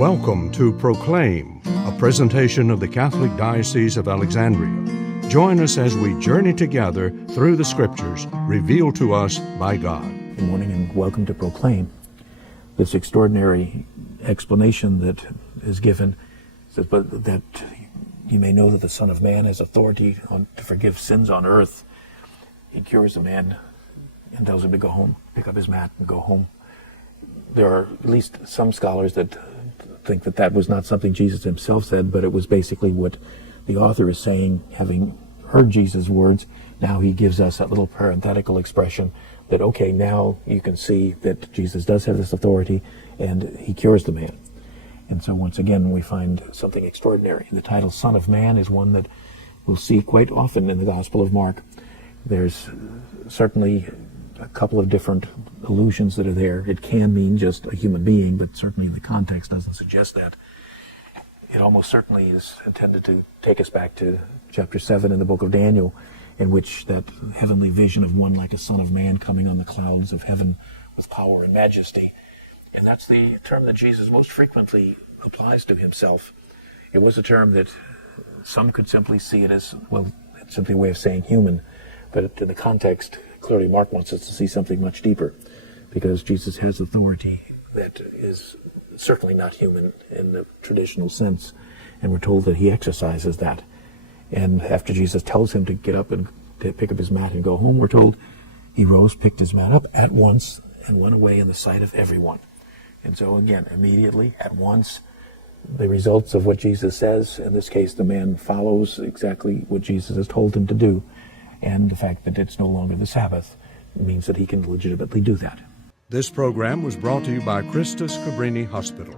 Welcome to Proclaim, a presentation of the Catholic Diocese of Alexandria. Join us as we journey together through the Scriptures revealed to us by God. Good morning and welcome to Proclaim. This extraordinary explanation that is given says, but that you may know that the Son of Man has authority to forgive sins on earth. He cures a man and tells him to go home, pick up his mat and go home. There are at least some scholars that think that that was not something Jesus himself said, but it was basically what the author is saying, having heard Jesus' words. Now he gives us that little parenthetical expression that, okay, now you can see that Jesus does have this authority and he cures the man. And so once again, we find something extraordinary. The title Son of Man is one that we'll see quite often in the Gospel of Mark. There's certainly a couple of different allusions that are there. It can mean just a human being, but certainly the context doesn't suggest that. It almost certainly is intended to take us back to chapter 7 in the book of Daniel, in which that heavenly vision of one like a son of man coming on the clouds of heaven with power and majesty. And that's the term that Jesus most frequently applies to himself. It was a term that some could simply see it as, well, it's simply a way of saying human. But in the context, clearly Mark wants us to see something much deeper, because Jesus has authority that is certainly not human in the traditional sense, and we're told that he exercises that. And after Jesus tells him to get up and to pick up his mat and go home, we're told he rose, picked his mat up at once, and went away in the sight of everyone. And so again, immediately, at once, the results of what Jesus says, in this case the man follows exactly what Jesus has told him to do, and the fact that it's no longer the Sabbath means that he can legitimately do that. This program was brought to you by Christus Cabrini Hospital.